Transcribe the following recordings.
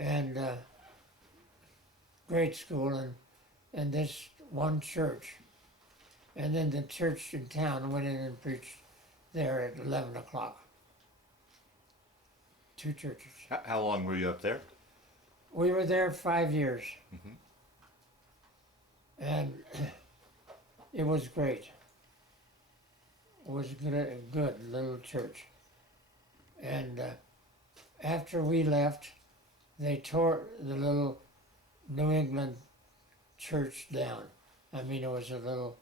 and grade school, and this one church. And then the church in town went in and preached there at 11 o'clock. Two churches. How long were you up there? We were there 5 years. Mm-hmm. And it was great. It was a good little church. And after we left, they tore the little New England church down. I mean, it was a little...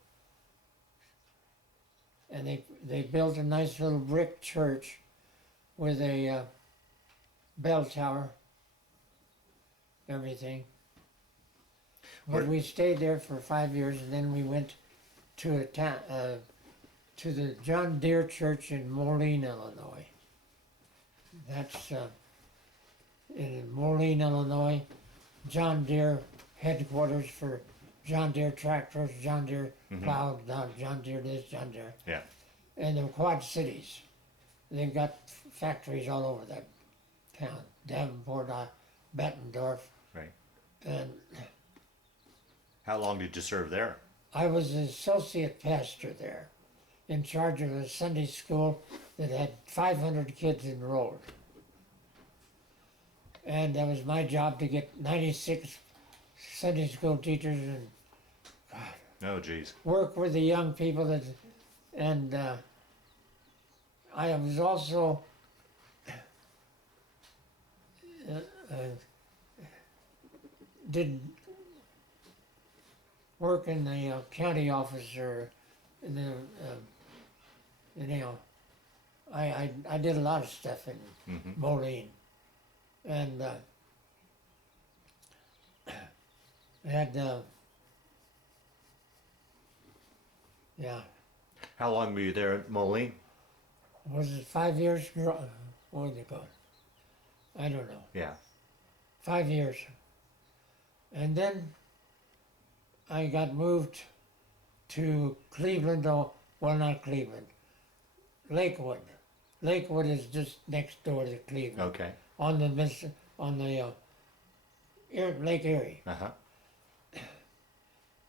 And they built a nice little brick church with a bell tower, everything. But we stayed there for 5 years, and then we went to a town, to the John Deere Church in Moline, Illinois. That's in Moline, Illinois. John Deere headquarters for John Deere tractors, John Deere plow, John Deere this, John Deere. Yeah. And the Quad Cities. They've got factories all over that town. Davenport, Bettendorf. Right. And How long did you serve there? I was the associate pastor there, in charge of a Sunday school that had 500 kids enrolled. And that was my job to get 96 Sunday school teachers and Oh, geez. work with the young people and I was also did work in the county office or in the I did a lot of stuff in Moline, and had yeah. How long were you there at Moline? Was it 5 years? What did it go? I don't know. Yeah. 5 years. And then I got moved to Cleveland, well, not Cleveland, Lakewood. Lakewood is just next door to Cleveland. Okay. On the Lake Erie. Uh-huh.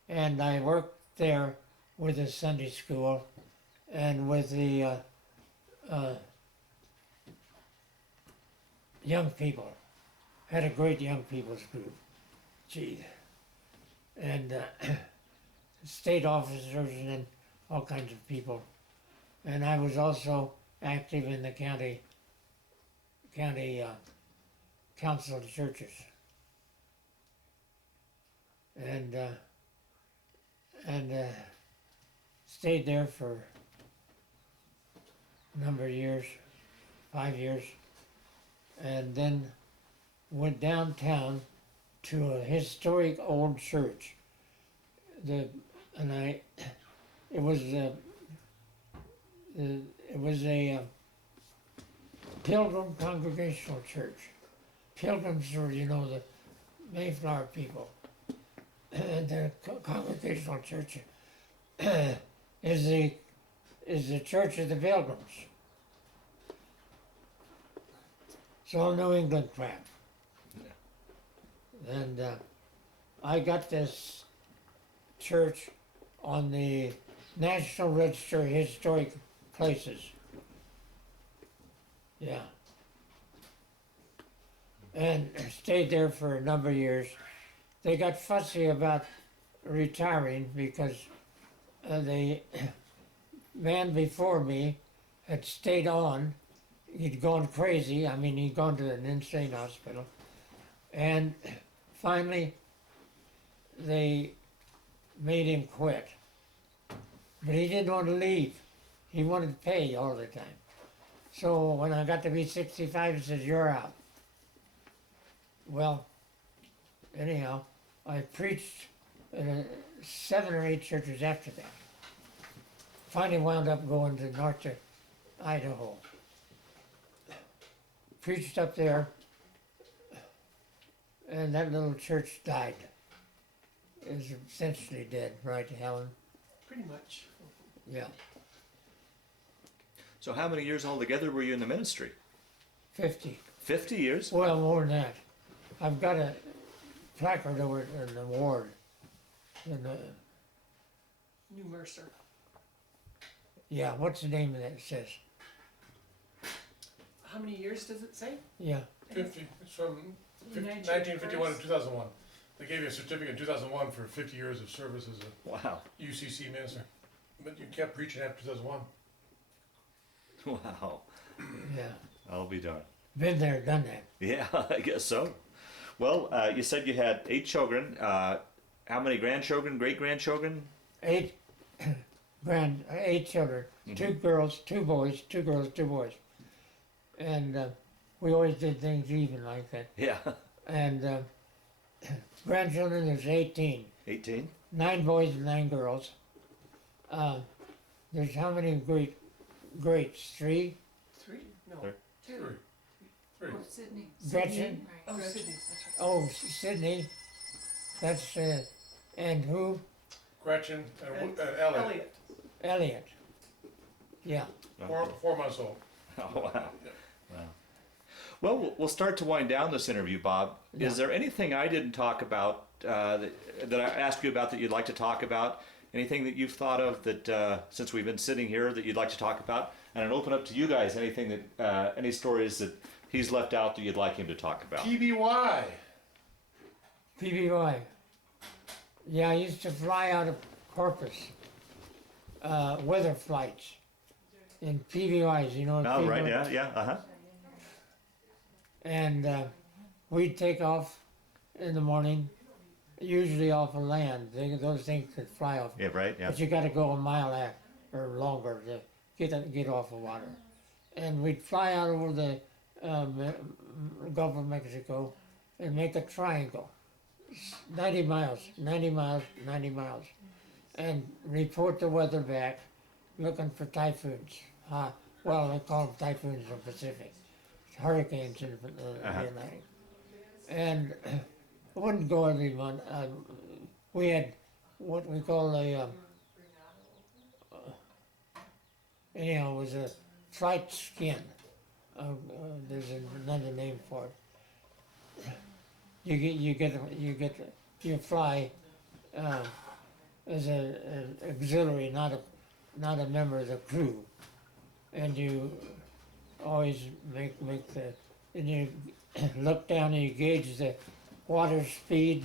And I worked there with the Sunday school and with the young people. Had a great young people's group. Gee. And state officers and all kinds of people. And I was also active in the county council of churches. And stayed there for a number of years, 5 years, and then went downtown to a historic old church. It was a Pilgrim Congregational Church. Pilgrims are, the Mayflower people. And the Congregational Church is the Church of the Pilgrims. It's all New England crap. Yeah. And I got this church on the National Register of Historic Places. Yeah. And stayed there for a number of years. They got fussy about retiring because the man before me had stayed on. He'd gone crazy. I mean, he'd gone to an insane hospital. And finally, they made him quit. But he didn't want to leave. He wanted to pay all the time. So when I got to be 65, he says, "You're out." Well, anyhow, I preached in 7 or 8 churches after that. Finally wound up going to North Idaho. Preached up there, and that little church died. It was essentially dead, right, Helen? Pretty much. Yeah. So how many years altogether were you in the ministry? 50. 50 years? Well, more than that. I've got a placard over it in the ward. In the, New Mercer. yeah, what's the name of that? It says, How many years does it say? yeah. 50, it's from United 1951 to First. 2001. They gave you a certificate in 2001 for 50 years of service as a Wow. UCC minister. But you kept preaching after 2001. Wow. Yeah, I'll be darned. been there, done that. Yeah, I guess so. Well, you said you had 8 children. How many grandchildren, great-grandchildren? 8 children, 2 girls, 2 boys, 2 girls, 2 boys. And we always did things even like that. Yeah. And grandchildren is 18, 18? 9 boys and 9 girls. There's how many greats? 3? 3? No. Three. 2. Three. Oh, Sydney. Gretchen? Oh, Right. Sydney. That's right. Oh, Sydney. That's and who? Gretchen And and Elliot, Elliot. Elliot. Yeah. 4 months old. Oh, wow. Wow. Well, we'll start to wind down this interview, Bob. Yeah. Is there anything I didn't talk about that I asked you about that you'd like to talk about? Anything that you've thought of that since we've been sitting here that you'd like to talk about? And I'll open up to you guys. Anything that any stories that he's left out that you'd like him to talk about? PBY. PBY. Yeah, I used to fly out of Corpus. Weather flights. In PBYs, you know. Oh, right. PBY. Yeah. Uh huh. And we'd take off in the morning, usually off of land. Those things could fly off. Yeah. Right. Yeah. But you got to go a mile or longer to get off the water. And we'd fly out over the Gulf of Mexico and make a triangle, 90 miles, 90 miles, 90 miles, and report the weather back, looking for typhoons. Well, they call them typhoons in the Pacific, hurricanes in the Atlantic. And it wouldn't go every month. We had what we call anyhow, it was a flight skin. There's another name for it. You fly as an auxiliary, not a member of the crew, and you always make the, and you look down and you gauge the water speed,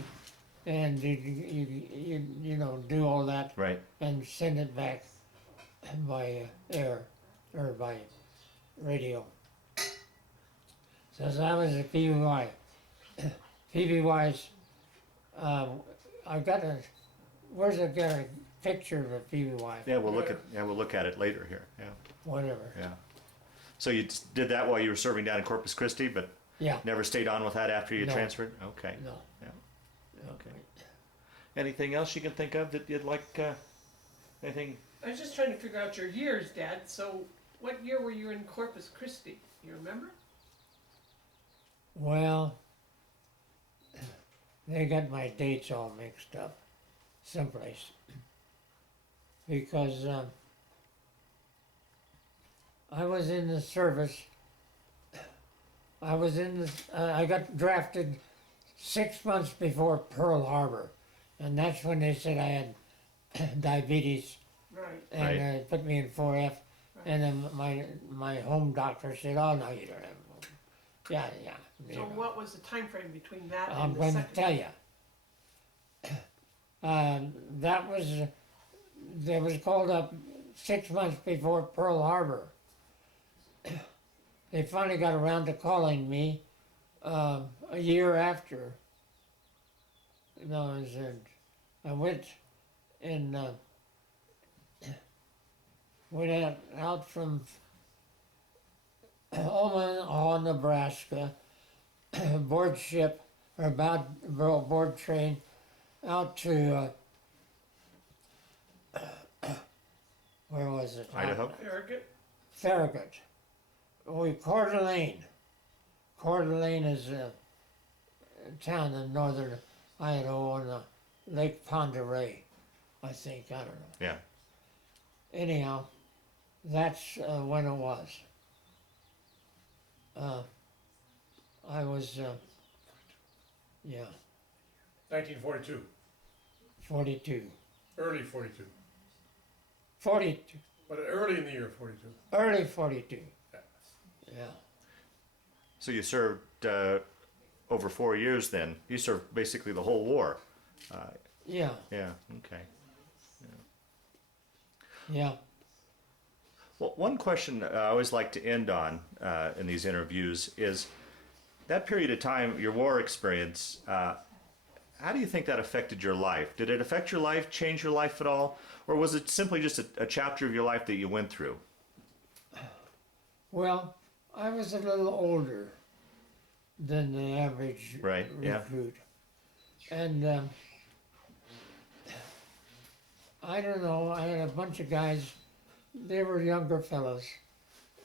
and you know, do all that Right. and send it back by air or by radio. So that was a PBY. PBYs, I've got a picture of a PBY, Yeah. We'll look at it later here. Yeah. whatever. Yeah. So you did that while you were serving down in Corpus Christi, but Yeah, never stayed on with that after you No. transferred? Okay. no. Yeah. no. Okay. Anything else you can think of that you'd like, anything? I was just trying to figure out your years, Dad. So, what year were you in Corpus Christi? You remember? Well, they got my dates all mixed up someplace. Because I was in the service. I got drafted 6 months before Pearl Harbor. And that's when they said I had diabetes Right. and Right. put me in 4F. And then my home doctor said, "Oh no, you don't have." Yeah. you So, know. what was the time frame between that I'm and the going to second? tell you. That was called up 6 months before Pearl Harbor. They finally got around to calling me a year after. No, I went and went out from Omaha, Nebraska, board ship or board train out to where was it? Idaho? Farragut? Farragut. Coeur d'Alene. Coeur d'Alene is a town in northern Idaho on the Lake Pend Oreille, I think. I don't know. Yeah. Anyhow, that's when it was. I was Yeah, 1942, 42. early 42, 42. but early in the year 42. Early 42. Yeah. Yeah. So you served over 4 years then. You served basically the whole war. Yeah. Yeah, okay. Yeah. Well, one question I always like to end on in these interviews is that period of time, your war experience, how do you think that affected your life? Did it affect your life, change your life at all? Or was it simply just a chapter of your life that you went through? Well, I was a little older than the average Right, yeah. recruit. And I don't know, I had a bunch of guys, they were younger fellows,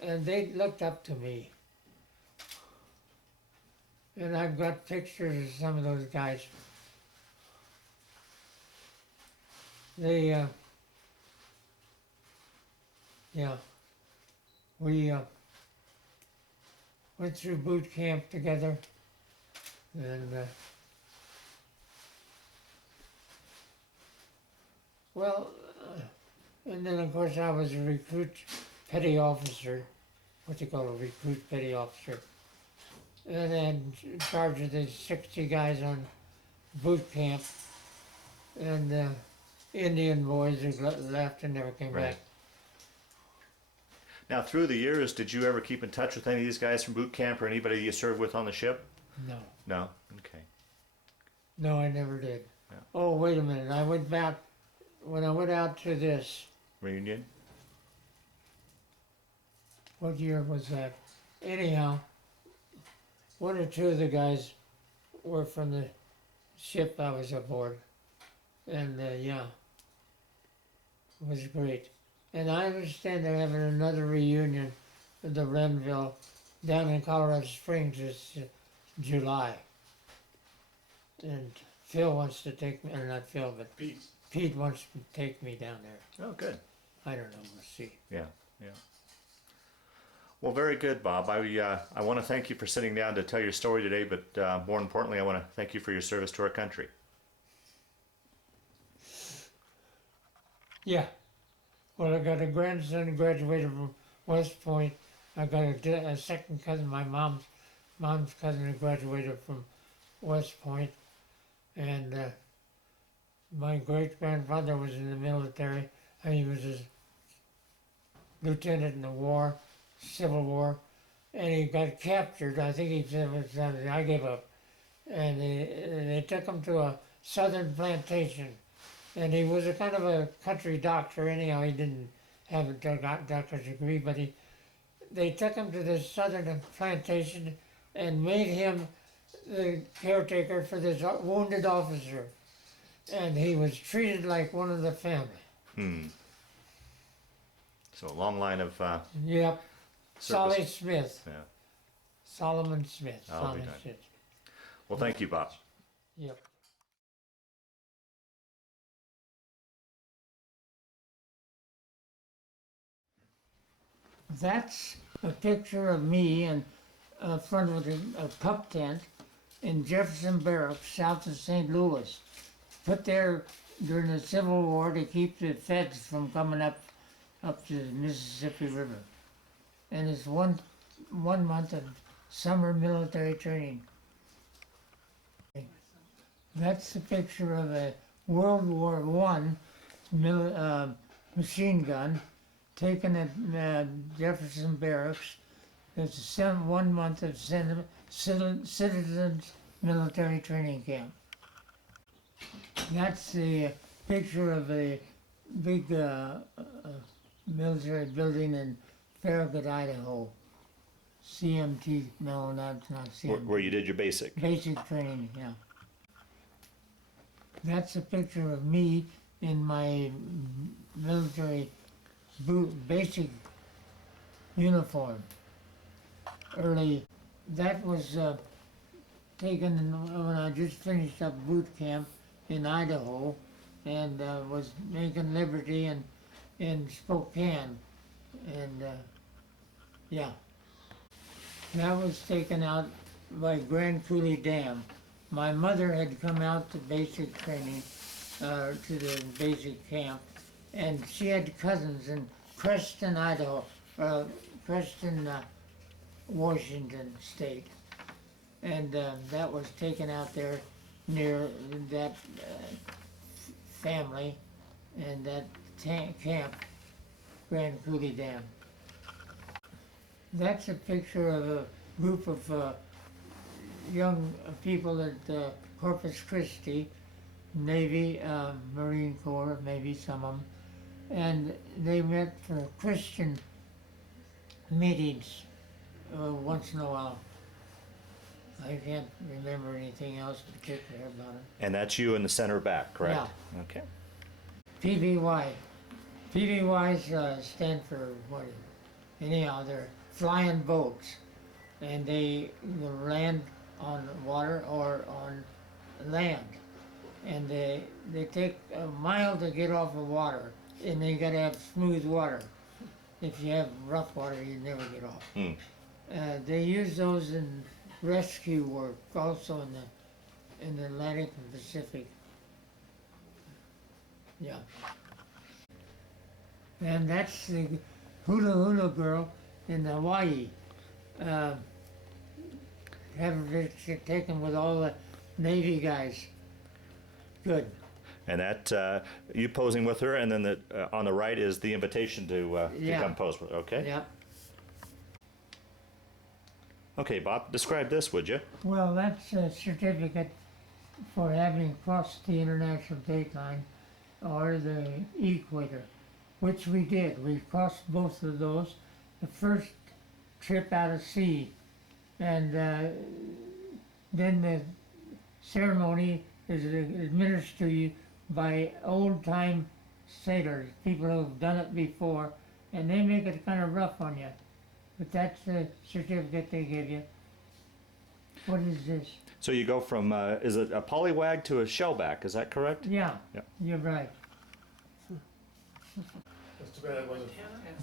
and they looked up to me. And I've got pictures of some of those guys. They, yeah, we went through boot camp together, and and then of course I was a recruit petty officer, what they call a recruit petty officer, and then in charge of the 60 guys on boot camp, and Indian boys who left and never came Right. back. Now, through the years, did you ever keep in touch with any of these guys from boot camp or anybody you served with on the ship? No, No? Okay. no, I never did. Yeah. Oh, wait a minute, I went back, when I went out to this, Reunion? what year was that? Anyhow, one or two of the guys were from the ship I was aboard, and yeah, it was great. And I understand they're having another reunion of the Renville down in Colorado Springs this July. And Phil wants to take me, or not Phil, but Pete. Pete wants to take me down there. Oh, good. I don't know, we'll see. Yeah, yeah. Well, very good, Bob. I want to thank you for sitting down to tell your story today, but more importantly, I want to thank you for your service to our country. Yeah. Well, I got a grandson who graduated from West Point. I got a second cousin, my mom's cousin who graduated from West Point. And my great-grandfather was in the military. He was a lieutenant in the war, Civil War. And he got captured. I think he said, I gave up. And they took him to a southern plantation. And he was a kind of a country doctor anyhow. He didn't have a doctor's degree, but they took him to this southern plantation and made him the caretaker for this wounded officer. And he was treated like one of the family. So a long line of Yep. service. Solly Smith. Yeah. Solomon Smith. I'll be Solomon done. Smith. Well, thank you, Bob. Yep. That's a picture of me in front of a pup tent in Jefferson Barracks, south of St. Louis. Put there during the Civil War to keep the feds from coming up to the Mississippi River. And it's one month of summer military training. That's a picture of a World War I machine gun taken at Jefferson Barracks. It's 1 month of citizens military training camp. That's the picture of a big military building in Farragut, Idaho. CMT, no, that's not CMT. Where you did your basic. Basic training, yeah. That's a picture of me in my military basic uniform. That was taken when I just finished up boot camp in Idaho and was making Liberty in Spokane. And yeah, that was taken out by Grand Coulee Dam. My mother had come out to basic training, to the basic camp, and she had cousins in Creston, Idaho, Creston, Washington State. And that was taken out there near that family and that camp, Grand Coulee Dam. That's a picture of a group of young people at Corpus Christi, Navy, Marine Corps, maybe some of them, and they met for Christian meetings once in a while. I can't remember anything else particular about it. And that's you in the center back, correct? Yeah. Okay. PBY. PBYs stand for what? Anyhow, they're flying boats, and they land on water or on land, and they take a mile to get off the water, and they got to have smooth water. If you have rough water, you never get off. Mm. They use those in rescue work, also in the Atlantic and Pacific. Yeah. And that's the hula hula girl in Hawaii. Have her taken with all the Navy guys. Good. And that you posing with her, and then on the right is the invitation to Yeah. come pose with. Okay. Yeah. Okay, Bob, describe this, would you? Well, that's a certificate for having crossed the international date line or the equator, which we did. We crossed both of those. The first trip out of sea, and then the ceremony is administered to you by old-time sailors, people who have done it before, and they make it kind of rough on you. But that's the certificate they give you. What is this? So you go from, is it a polywag to a shellback, is that correct? Yeah, Yeah. you're right. That's too bad it wasn't.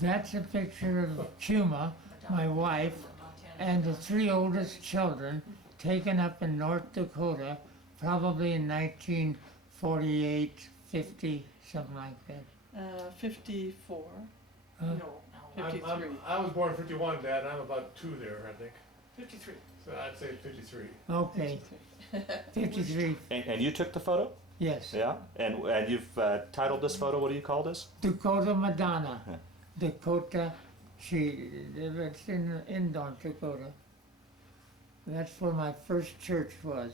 That's a picture of Chuma, my wife, and the three oldest children taken up in North Dakota, probably in 1948, 50, something like that. 54. Huh? No, 53. I was born in 51, Dad, and I'm about 2 there, I think. 53. So I'd say 53. Okay, 53, And you took the photo? yes. Yeah. And you've titled this photo, what do you call this? Dakota Madonna. Huh. Dakota, it's in North Dakota. That's where my first church was.